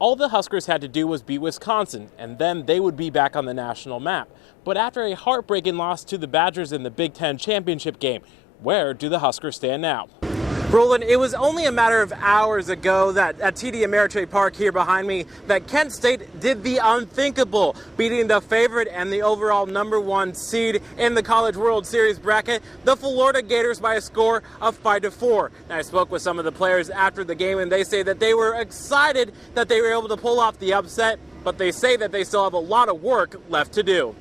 All the Huskers had to do was beat Wisconsin, and then they would be back on the national map. But after a heartbreaking loss to the Badgers in the Big Ten championship game, where do the Huskers stand now? Roland, it was only a matter of hours ago that at TD Ameritrade Park here behind me that Kent State did the unthinkable, beating the favorite and the overall #1 seed in the College World Series bracket, the Florida Gators, by a score of 5-4. Now, I spoke with some of the players after the game, and they say that they were excited that they were able to pull off the upset, but they say that they still have a lot of work left to do.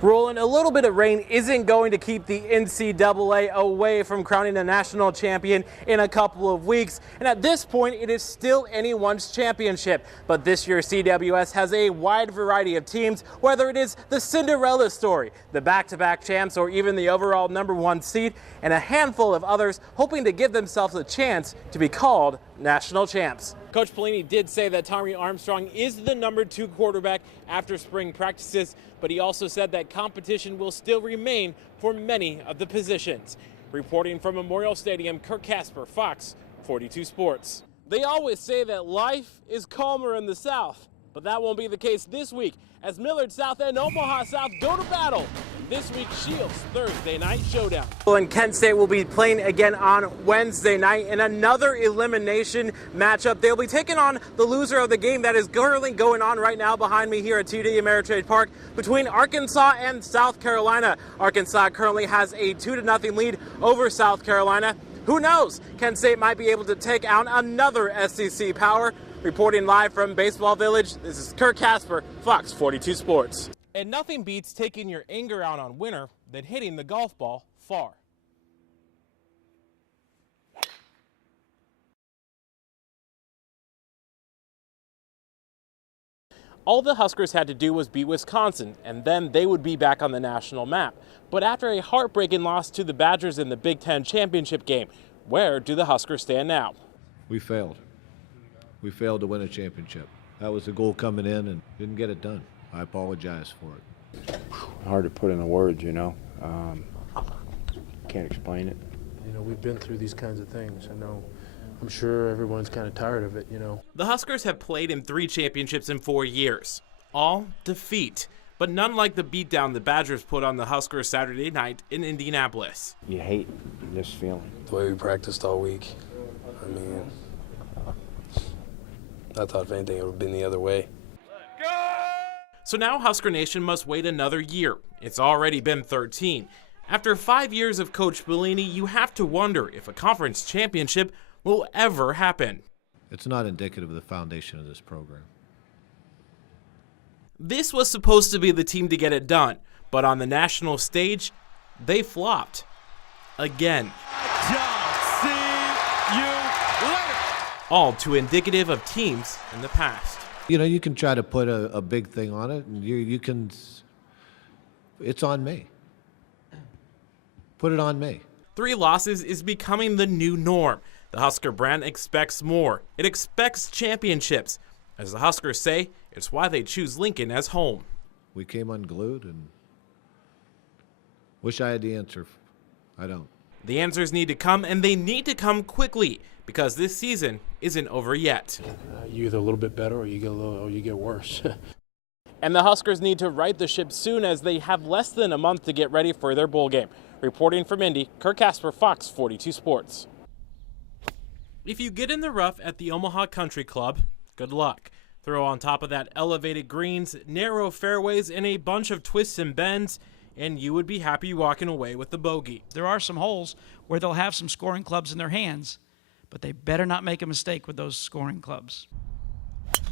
Roland, a little bit of rain isn't going to keep the NCAA away from crowning a national champion in a couple of weeks. And at this point, it is still anyone's championship. But this year's CWS has a wide variety of teams, whether it is the Cinderella story, the back-to-back champs, or even the overall #1 seed, and a handful of others hoping to give themselves a chance to be called national champs. Coach Pelini did say that Tommy Armstrong is the #2 quarterback after spring practices, but he also said that competition will still remain for many of the positions. Reporting from Memorial Stadium, Curt Casper, Fox 42 Sports. They always say that life is calmer in the South, but that won't be the case this week as Millard South and Omaha South go to battle in this week's Shields Thursday night showdown. And Kent State will be playing again on Wednesday night in another elimination matchup. They'll be taking on the loser of the game that is currently going on right now behind me here at TD Ameritrade Park between Arkansas and South Carolina. Arkansas currently has a 2-0 lead over South Carolina. Who knows? Kent State might be able to take out another SEC power. Reporting live from Baseball Village, this is Curt Casper, Fox 42 Sports. And nothing beats taking your anger out on winter than hitting the golf ball far. All the Huskers had to do was beat Wisconsin, and then they would be back on the national map. But after a heartbreaking loss to the Badgers in the Big Ten championship game, where do the Huskers stand now? We failed. We failed to win a championship. That was the goal coming in and didn't get it done. I apologize for it. Hard to put into words, you know. Can't explain it. You know, we've been through these kinds of things. I know. I'm sure everyone's kind of tired of it, you know. The Huskers have played in 3 championships in 4 years. All defeat, but none like the beatdown the Badgers put on the Huskers Saturday night in Indianapolis. You hate this feeling. The way we practiced all week, I mean, I thought if anything it would have been the other way. So now Husker Nation must wait another year. It's already been 13. After 5 years of Coach Pelini, you have to wonder if a conference championship will ever happen. It's not indicative of the foundation of this program. This was supposed to be the team to get it done, but on the national stage, they flopped. Again. All too indicative of teams in the past. You know, you can try to put a big thing on it, and you can, it's on me. Put it on me. 3 losses is becoming the new norm. The Husker brand expects more. It expects championships. As the Huskers say, it's why they choose Lincoln as home. We came unglued, and wish I had the answer. I don't. The answers need to come, and they need to come quickly, because this season isn't over yet. You either a little bit better or you get worse. And the Huskers need to right the ship soon, as they have less than a month to get ready for their bowl game. Reporting from Indy, Curt Casper, Fox 42 Sports. If you get in the rough at the Omaha Country Club, good luck. Throw on top of that elevated greens, narrow fairways, and a bunch of twists and bends, and you would be happy walking away with the bogey. There are some holes where they'll have some scoring clubs in their hands, but they better not make a mistake with those scoring clubs.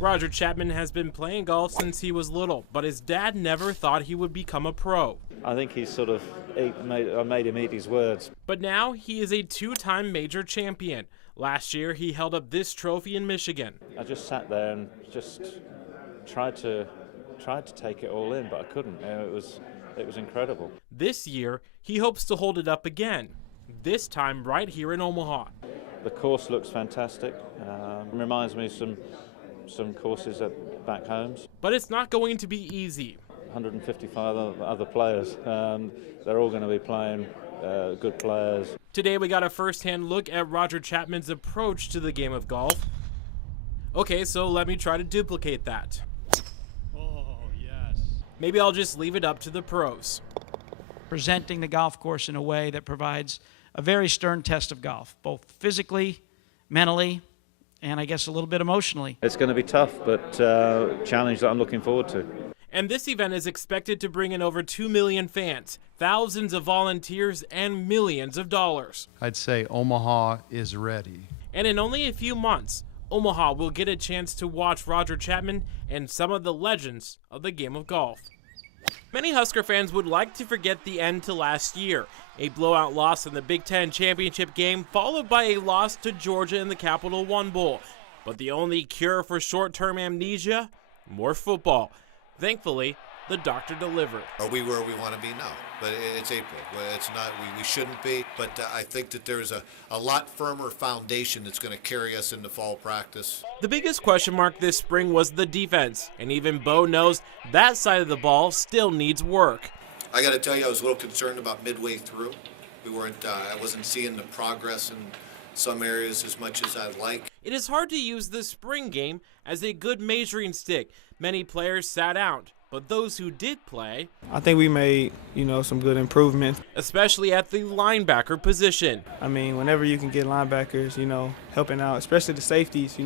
Roger Chapman has been playing golf since he was little, but his dad never thought he would become a pro. I think he's sort of made him eat his words. But now he is a 2-time major champion. Last year he held up this trophy in Michigan. I just sat there and just tried to take it all in, but I couldn't. It was incredible. This year he hopes to hold it up again, this time right here in Omaha. The course looks fantastic. Reminds me of some courses back home. But it's not going to be easy. 155 other players. They're all going to be playing good players. Today we got a first-hand look at Roger Chapman's approach to the game of golf. Okay, so let me try to duplicate that. Oh, yes. Maybe I'll just leave it up to the pros. Presenting the golf course in a way that provides a very stern test of golf, both physically, mentally, and I guess a little bit emotionally. It's going to be tough, but a challenge that I'm looking forward to. And this event is expected to bring in over 2 million fans, thousands of volunteers, and millions of dollars. I'd say Omaha is ready. And in only a few months, Omaha will get a chance to watch Roger Chapman and some of the legends of the game of golf. Many Husker fans would like to forget the end to last year, a blowout loss in the Big Ten championship game followed by a loss to Georgia in the Capital One Bowl. But the only cure for short-term amnesia? More football. Thankfully, the doctor delivered. Are we where we want to be? No, but it's April. It's not. We shouldn't be. But I think that there's a lot firmer foundation that's going to carry us into fall practice. The biggest question mark this spring was the defense, and even Bo knows that side of the ball still needs work. I got to tell you, I was a little concerned about midway through. I wasn't seeing the progress in some areas as much as I'd like. It is hard to use the spring game as a good measuring stick. Many players sat out, but those who did play, I think we made, some good improvements. Especially at the linebacker position. I mean, whenever you can get linebackers, helping out, especially the safeties,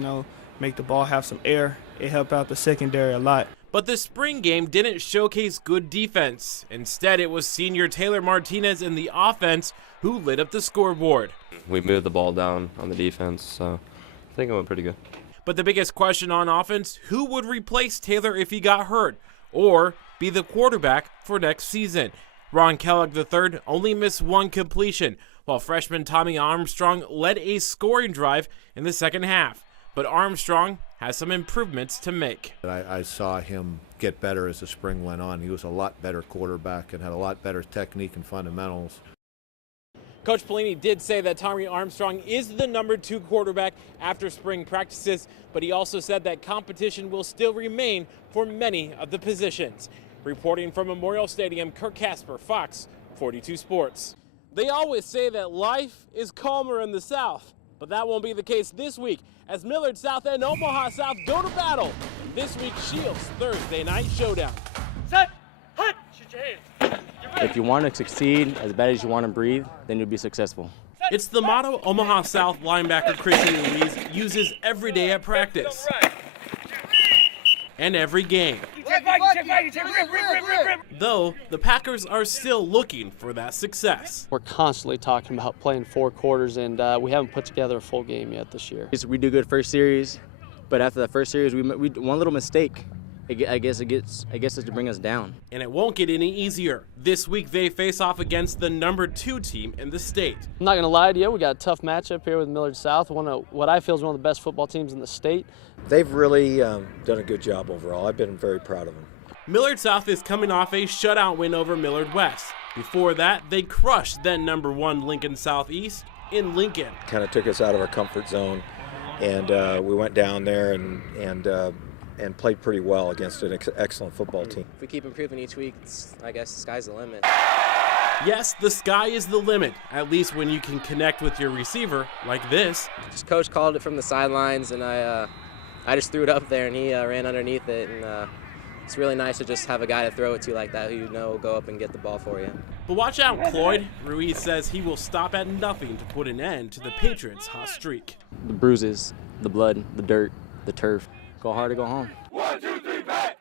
make the ball have some air, it helped out the secondary a lot. But the spring game didn't showcase good defense. Instead, it was senior Taylor Martinez in the offense who lit up the scoreboard. We moved the ball down on the defense, so I think it went pretty good. But the biggest question on offense, who would replace Taylor if he got hurt or be the quarterback for next season? Ron Kellogg III only missed one completion, while freshman Tommy Armstrong led a scoring drive in the second half. But Armstrong has some improvements to make. I saw him get better as the spring went on. He was a lot better quarterback and had a lot better technique and fundamentals. Coach Pelini did say that Tommy Armstrong is the number 2 quarterback after spring practices, but he also said that competition will still remain for many of the positions. Reporting from Memorial Stadium, Curt Casper, Fox 42 Sports. They always say that life is calmer in the South, but that won't be the case this week as Millard South and Omaha South go to battle in this week's Shields Thursday Night Showdown. Set, hut, shoot your hands. If you want to succeed as bad as you want to breathe, then you'll be successful. It's the motto Omaha South linebacker Christian Ruiz uses every day at practice and every game. Though the Packers are still looking for that success. We're constantly talking about playing 4 quarters, and we haven't put together a full game yet this year. We do good first series, but after the first series, we one little mistake. I guess it's to bring us down. And it won't get any easier. This week they face off against the number 2 team in the state. I'm not going to lie to you, we got a tough matchup here with Millard South, what I feel is one of the best football teams in the state. They've really done a good job overall. I've been very proud of them. Millard South is coming off a shutout win over Millard West. Before that, they crushed then number 1 Lincoln Southeast in Lincoln. Kind of took us out of our comfort zone, and we went down there and played pretty well against an excellent football team. If we keep improving each week, I guess the sky's the limit. Yes, the sky is the limit, at least when you can connect with your receiver like this. Just coach called it from the sidelines, and I just threw it up there, and he ran underneath it, and it's really nice to just have a guy to throw it to like that who will go up and get the ball for you. But watch out, Cloyd. Ruiz says he will stop at nothing to put an end to the Patriots' hot streak. The bruises, the blood, the dirt, the turf. Go hard or go home. 1, 2, 3, back!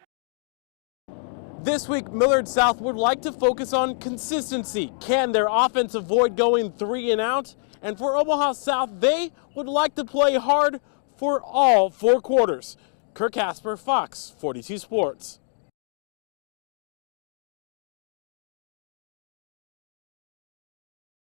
This week, Millard South would like to focus on consistency. Can their offense avoid going 3 and out? And for Omaha South, they would like to play hard for all 4 quarters. Curt Casper, Fox 42 Sports.